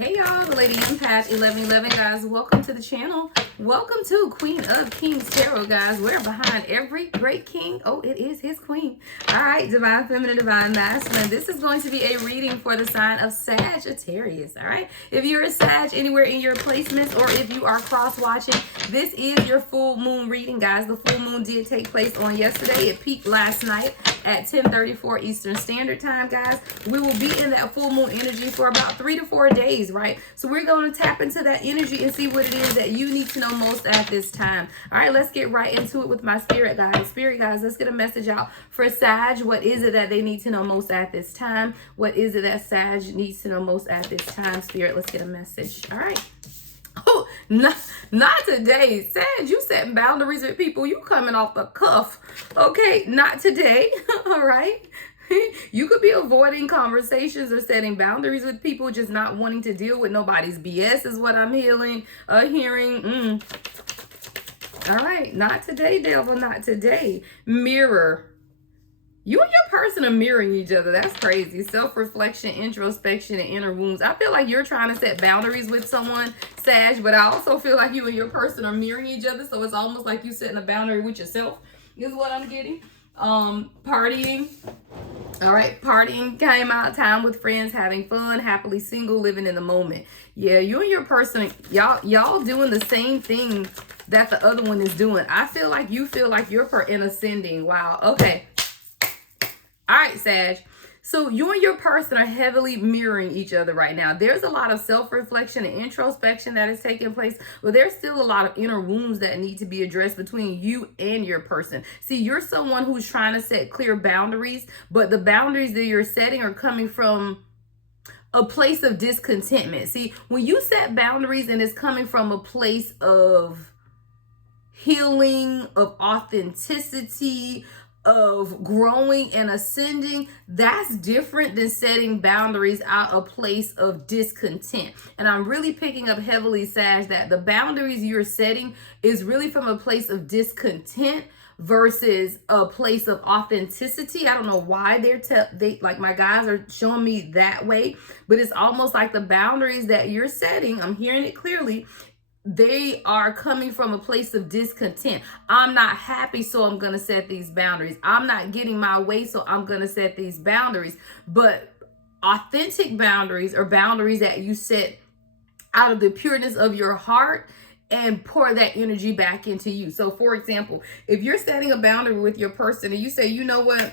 Hey y'all, the Lady Empath 1111 guys. Welcome to the channel. Welcome to Queen of Kings Tarot, guys. We're behind every great king. Oh, it is his queen. All right, Divine Feminine, Divine Masculine. This is going to be a reading for the sign of Sagittarius. All right. If you're a Sag anywhere in your placements, or if you are cross-watching, this is your full moon reading, guys. The full moon did take place on yesterday. It peaked last night at 10:34 Eastern Standard Time, guys. We will be in that full moon energy for about 3 to 4 days, right? So we're going to tap into that energy and see what it is that you need to know most at this time. All right, let's get right into it with my spirit guys. Spirit guys, let's get a message out for Sag. What is it that they need to know most at this time? What is it that Sag needs to know most at this time? Spirit, let's get a message. All right. Oh, not today. Sag, you setting boundaries with people. You coming off the cuff. Okay, not today. All right. You could be avoiding conversations or setting boundaries with people, just not wanting to deal with nobody's BS is what I'm hearing. All right, not today, devil, not today. Mirror. You and your person are mirroring each other. That's crazy. Self-reflection, introspection, and inner wounds. I feel like you're trying to set boundaries with someone, Sag, but I also feel like you and your person are mirroring each other. So it's almost like you setting a boundary with yourself is what I'm getting. Partying. All right, partying, came out, time with friends, having fun, happily single, living in the moment. Yeah, you and your person, y'all doing the same thing that the other one is doing. I feel like you feel like you're in ascending. Wow. Okay. All right, Sag. So you and your person are heavily mirroring each other right now. There's a lot of self-reflection and introspection that is taking place, but there's still a lot of inner wounds that need to be addressed between you and your person. See, you're someone who's trying to set clear boundaries, but the boundaries that you're setting are coming from a place of discontentment. See, when you set boundaries and it's coming from a place of healing, of authenticity, of growing and ascending, that's different than setting boundaries out of a place of discontent. And I'm really picking up heavily, Sag, that the boundaries you're setting is really from a place of discontent versus a place of authenticity. I don't know why they like my guys are showing me that way, but it's almost like the boundaries that you're setting, I'm hearing it clearly, they are coming from a place of discontent. I'm not happy, so I'm going to set these boundaries. I'm not getting my way, so I'm going to set these boundaries. But authentic boundaries are boundaries that you set out of the pureness of your heart and pour that energy back into you. So, for example, if you're setting a boundary with your person and you say, you know what,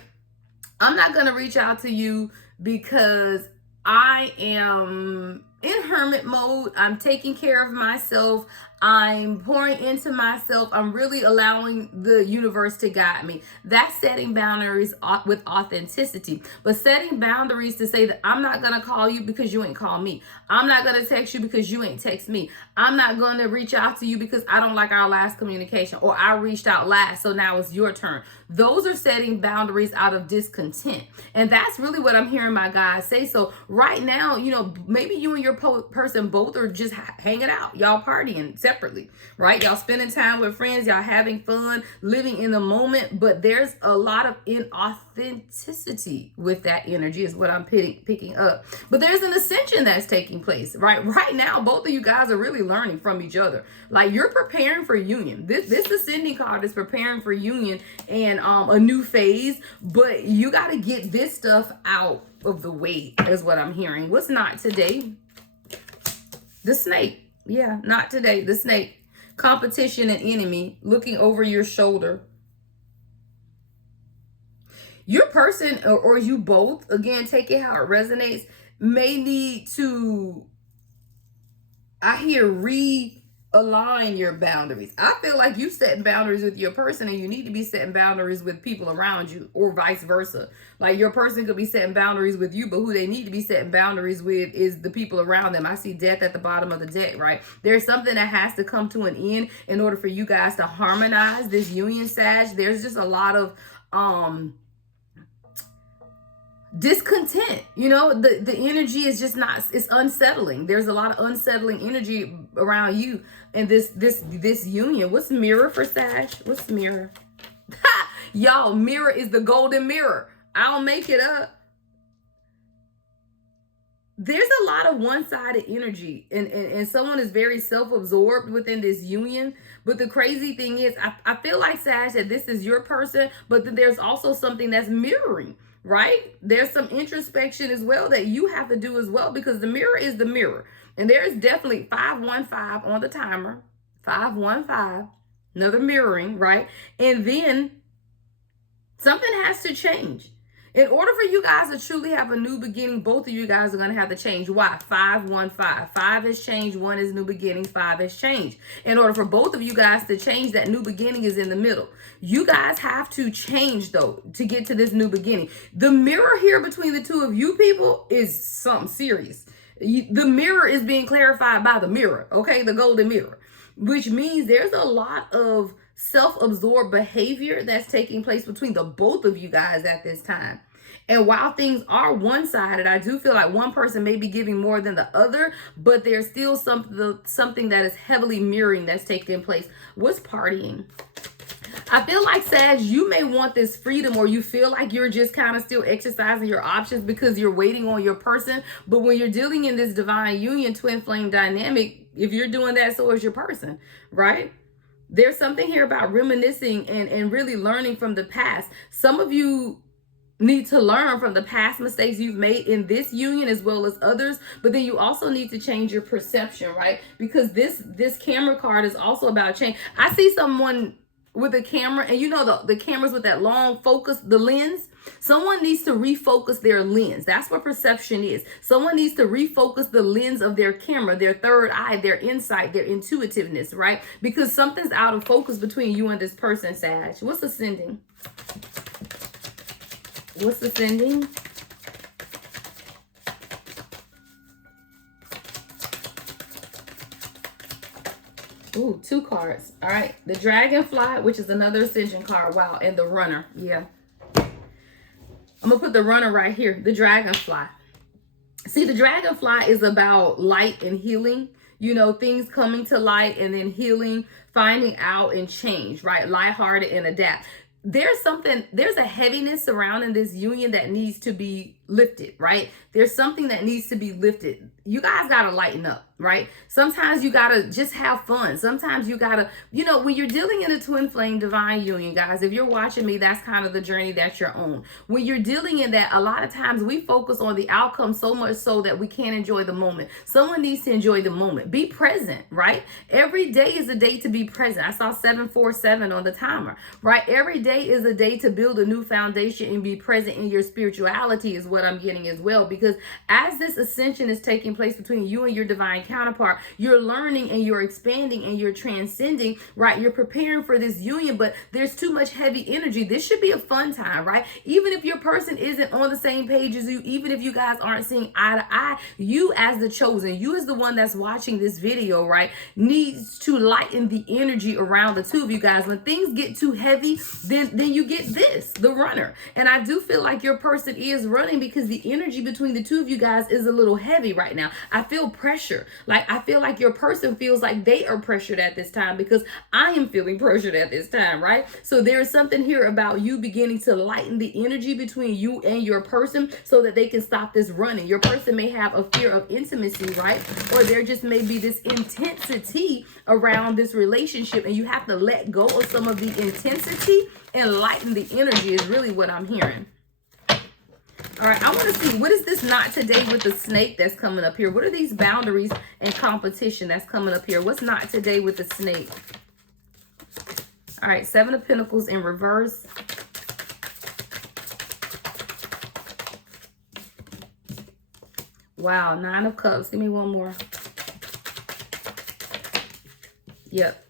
I'm not going to reach out to you because I am in hermit mode. I'm taking care of myself. I'm pouring into myself. I'm really allowing the universe to guide me. That's setting boundaries with authenticity. But setting boundaries to say that I'm not going to call you because you ain't call me. I'm not going to text you because you ain't text me. I'm not going to reach out to you because I don't like our last communication, or I reached out last, so now it's your turn. Those are setting boundaries out of discontent. And that's really what I'm hearing my guys say. So right now, you know, maybe you and your person both are just hanging out. Y'all partying separately, right? Y'all spending time with friends. Y'all having fun, living in the moment. But there's a lot of inauthenticity with that energy is what I'm picking up. But there's an ascension that's taking place, right? Right now, both of you guys are really learning from each other. Like, you're preparing for union. This ascending card is preparing for union and a new phase. But you got to get this stuff out of the way is what I'm hearing. What's not today? The snake. Yeah, not today. The snake. Competition and enemy. Looking over your shoulder. Your person, or you both, again, take it how it resonates, may need to, I hear, realign your boundaries. I feel like you setting boundaries with your person and you need to be setting boundaries with people around you, or vice versa. Like, your person could be setting boundaries with you, but who they need to be setting boundaries with is the people around them. I see death at the bottom of the deck, right? There's something that has to come to an end in order for you guys to harmonize this union, Sag. There's just a lot of discontent. You know, the energy is just not, it's unsettling. There's a lot of unsettling energy around you and this union. What's mirror for Sag? What's mirror? Y'all, mirror is the golden mirror. I don't make it up. there's a lot of one-sided energy, and someone is very self-absorbed within this union. But the crazy thing is, I feel like, Sag, that this is your person, but then there's also something that's mirroring, right? There's some introspection as well that you have to do as well, because the mirror is the mirror. And there is definitely 515 on the timer, 515, another mirroring, right? And then something has to change. In order for you guys to truly have a new beginning, both of you guys are going to have to change. Why? 515. 5 is change. 1 is new beginnings. 5 is change. In order for both of you guys to change, that new beginning is in the middle. You guys have to change, though, to get to this new beginning. The mirror here between the two of you people is something serious. The mirror is being clarified by the mirror, okay? The golden mirror, which means there's a lot of self-absorbed behavior that's taking place between the both of you guys at this time. And while things are one-sided, I do feel like one person may be giving more than the other, but there's still something that is heavily mirroring that's taking place. What's partying? I feel like, Sag, you may want this freedom, or you feel like you're just kind of still exercising your options because you're waiting on your person. But when you're dealing in this divine union, twin flame dynamic, if you're doing that, so is your person, right? There's something here about reminiscing and really learning from the past. Some of you need to learn from the past mistakes you've made in this union as well as others, but then you also need to change your perception, right? Because this camera card is also about change. I see someone with a camera, and you know the cameras with that long focus, the lens. Someone needs to refocus their lens. That's what perception is. Someone needs to refocus the lens of their camera, their third eye, their insight, their intuitiveness, right? Because something's out of focus between you and this person, Sag. What's ascending? What's ascending? Ooh, 2 cards. All right. The Dragonfly, which is another ascension card. Wow. And the Runner. Yeah. I'm going to put the Runner right here. The Dragonfly. See, the Dragonfly is about light and healing. You know, things coming to light and then healing, finding out and change, right? Lighthearted and adapt. There's a heaviness surrounding this union that needs to be lifted, right? There's something that needs to be lifted. You guys got to lighten up, right? Sometimes you got to just have fun. Sometimes you got to, you know, when you're dealing in a twin flame divine union, guys, if you're watching me, that's kind of the journey that you're on. When you're dealing in that, a lot of times we focus on the outcome so much so that we can't enjoy the moment. Someone needs to enjoy the moment. Be present, right? Every day is a day to be present. I saw 747 on the timer, right? Every day is a day to build a new foundation and be present in your spirituality is what I'm getting as well. Because as this ascension is taking place between you and your divine counterpart, you're learning and you're expanding and you're transcending, right? You're preparing for this union, but there's too much heavy energy. This should be a fun time, right? Even if your person isn't on the same page as you, even if you guys aren't seeing eye to eye, you as the chosen, you as the one that's watching this video, right, needs to lighten the energy around the two of you guys. When things get too heavy, then you get this, the Runner. And I do feel like your person is running because the energy between the two of you guys is a little heavy right now. I feel pressure. Like, I feel like your person feels like they are pressured at this time because I am feeling pressured at this time, right? So there is something here about you beginning to lighten the energy between you and your person so that they can stop this running. Your person may have a fear of intimacy, right? Or there just may be this intensity around this relationship, and you have to let go of some of the intensity and lighten the energy is really what I'm hearing. All right, I want to see, what is this not today with the snake that's coming up here? What are these boundaries and competition that's coming up here? What's not today with the snake? All right, 7 of Pentacles in reverse. Wow, 9 of Cups. Give me one more. Yep.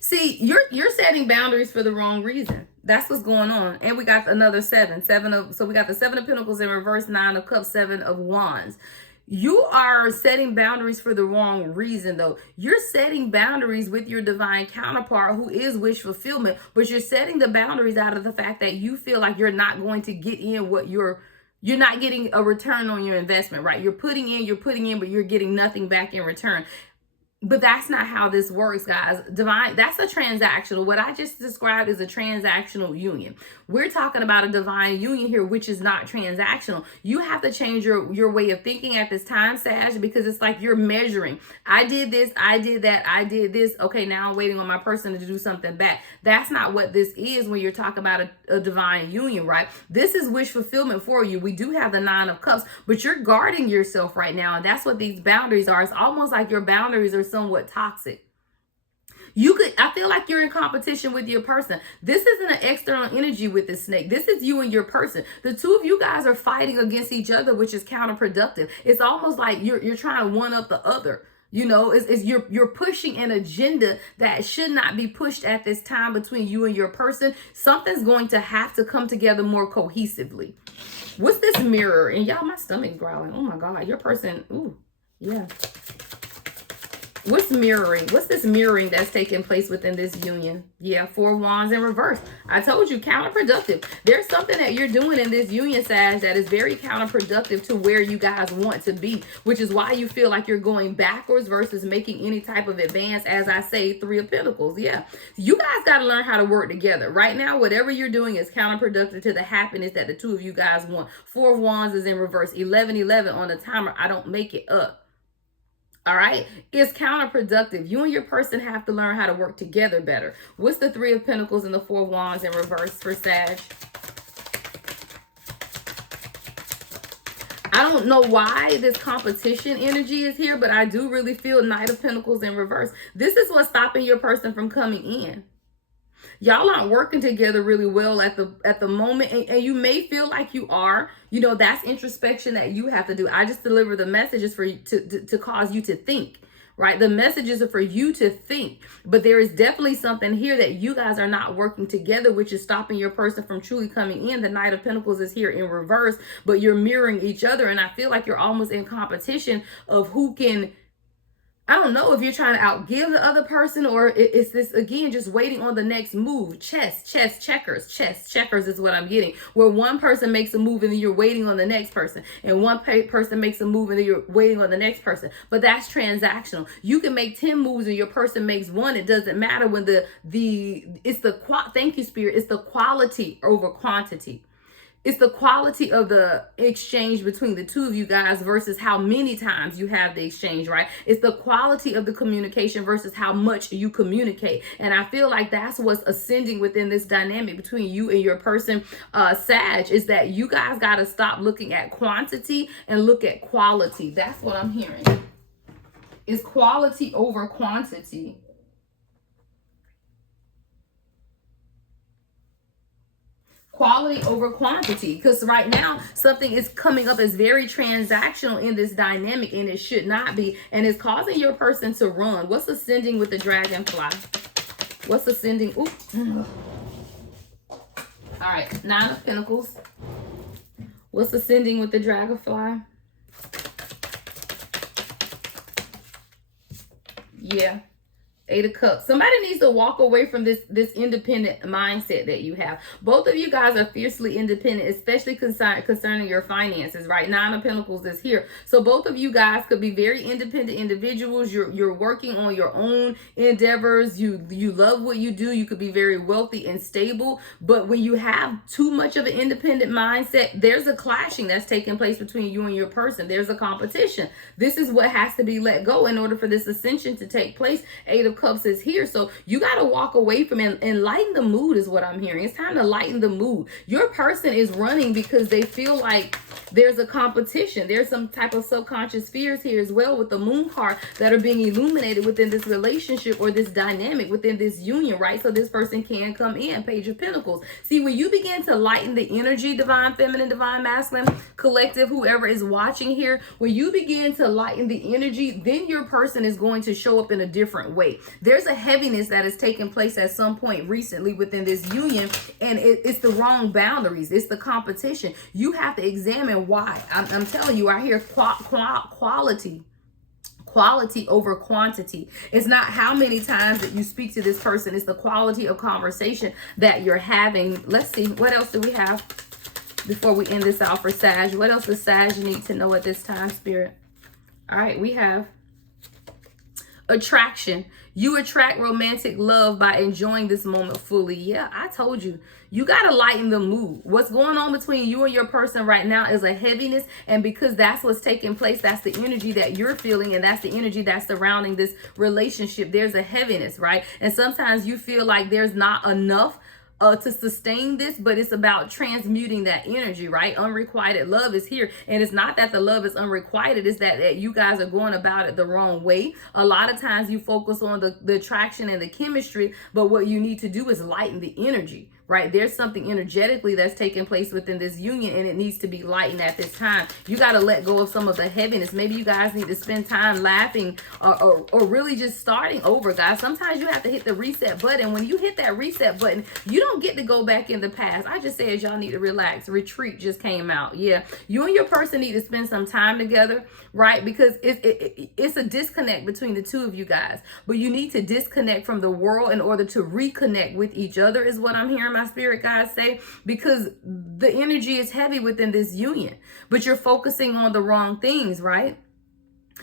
See, you're setting boundaries for the wrong reason. That's what's going on. And we got another 7. So we got the 7 of Pentacles in reverse, 9 of Cups, 7 of Wands. You are setting boundaries for the wrong reason, though. You're setting boundaries with your divine counterpart who is wish fulfillment, but you're setting the boundaries out of the fact that you feel like you're not going to get in what you're not getting a return on your investment, right? You're putting in, but you're getting nothing back in return. But that's not how this works, guys. Divine, that's a transactional. What I just described is a transactional union. We're talking about a divine union here, which is not transactional. You have to change your way of thinking at this time, Sag, because it's like you're measuring. I did this, I did that, I did this. Okay, now I'm waiting on my person to do something back. That's not what this is when you're talking about a divine union, right? This is wish fulfillment for you. We do have the 9 of Cups, but you're guarding yourself right now. And that's what these boundaries are. It's almost like your boundaries are somewhat toxic. I feel like you're in competition with your person. This isn't an external energy with this snake. This is you and your person. The two of you guys are fighting against each other, which is counterproductive. It's almost like you're trying to one up the other. You know, you're pushing an agenda that should not be pushed at this time between you and your person. Something's going to have to come together more cohesively. What's this mirror? And y'all, my stomach's growling. Oh my God, your person, ooh, yeah. What's mirroring? What's this mirroring that's taking place within this union? Yeah, 4 wands in reverse. I told you, counterproductive. There's something that you're doing in this union, Sag, that is very counterproductive to where you guys want to be, which is why you feel like you're going backwards versus making any type of advance. As I say, 3 of Pentacles. Yeah, you guys got to learn how to work together. Right now, whatever you're doing is counterproductive to the happiness that the two of you guys want. 4 of wands is in reverse. 1111 on the timer. I don't make it up. All right, it's counterproductive. You and your person have to learn how to work together better. What's the 3 of Pentacles and the 4 of wands in reverse for Sag? I don't know why this competition energy is here, but I do really feel Knight of Pentacles in reverse. This is what's stopping your person from coming in. Y'all aren't working together really well at the moment, and you may feel like you are. You know, that's introspection that you have to do. I just deliver the messages for you to cause you to think, right? The messages are for you to think, but there is definitely something here that you guys are not working together, which is stopping your person from truly coming in. The Knight of Pentacles is here in reverse, but you're mirroring each other, and I feel like you're almost in competition of who can. I don't know if you're trying to outgive the other person, or it's this, again, just waiting on the next move. Chess, checkers is what I'm getting. Where one person makes a move and then you're waiting on the next person. And one person makes a move and then you're waiting on the next person. But that's transactional. You can make 10 moves and your person makes 1. It doesn't matter when thank you, Spirit. It's the quality over quantity. It's the quality of the exchange between the two of you guys versus how many times you have the exchange, right? It's the quality of the communication versus how much you communicate. And I feel like that's what's ascending within this dynamic between you and your person, Sag, is that you guys got to stop looking at quantity and look at quality. That's what I'm hearing. It's quality over quantity. Quality over quantity, because right now something is coming up as very transactional in this dynamic, and it should not be, and it's causing your person to run. What's ascending with the dragonfly? What's ascending? Ooh. All right, 9 of Pentacles. What's ascending with the dragonfly? Yeah. 8 of Cups. Somebody needs to walk away from this independent mindset that you have. Both of you guys are fiercely independent, especially concerning your finances, right? 9 of Pentacles is here. So both of you guys could be very independent individuals. You're working on your own endeavors. You love what you do. You could be very wealthy and stable. But when you have too much of an independent mindset, there's a clashing that's taking place between you and your person. There's a competition. This is what has to be let go in order for this ascension to take place. 8 of Cups is here. So you got to walk away from it and lighten the mood is what I'm hearing. It's time to lighten the mood. Your person is running because they feel like there's a competition. There's some type of subconscious fears here as well with the moon card that are being illuminated within this relationship or this dynamic within this union, right? So this person can come in. Page of Pentacles. See, when you begin to lighten the energy, divine feminine, divine masculine, collective, whoever is watching here, when you begin to lighten the energy, then your person is going to show up in a different way. There's a heaviness that has taken place at some point recently within this union, and it's the wrong boundaries. It's the competition. You have to examine why. I'm telling you, I hear quality over quantity. It's not how many times that you speak to this person. It's the quality of conversation that you're having. Let's see. What else do we have before we end this out for Sag? What else does Sag need to know at this time, Spirit? All right, we have attraction. You attract romantic love by enjoying this moment fully. Yeah, I told you. You got to lighten the mood. What's going on between you and your person right now is a heaviness. And because that's what's taking place, that's the energy that you're feeling. And that's the energy that's surrounding this relationship. There's a heaviness, right? And sometimes you feel like there's not enough to sustain this, but it's about transmuting that energy, right? Unrequited love is here. And it's not that the love is unrequited, it's that you guys are going about it the wrong way. A lot of times you focus on the attraction and the chemistry, but what you need to do is lighten the energy, right? There's something energetically that's taking place within this union, and it needs to be lightened at this time. You got to let go of some of the heaviness. Maybe you guys need to spend time laughing or really just starting over, guys. Sometimes you have to hit the reset button. When you hit that reset button, you don't get to go back in the past. I just said y'all need to relax. Retreat just came out. Yeah, you and your person need to spend some time together, right? Because it's a disconnect between the two of you guys. But you need to disconnect from the world in order to reconnect with each other, is what I'm hearing my spirit guys say, because the energy is heavy within this union, but you're focusing on the wrong things, right?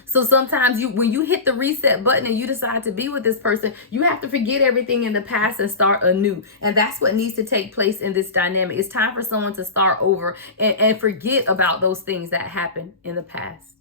So sometimes when you hit the reset button and you decide to be with this person, you have to forget everything in the past and start anew. And that's what needs to take place in this dynamic. It's time for someone to start over and forget about those things that happened in the past.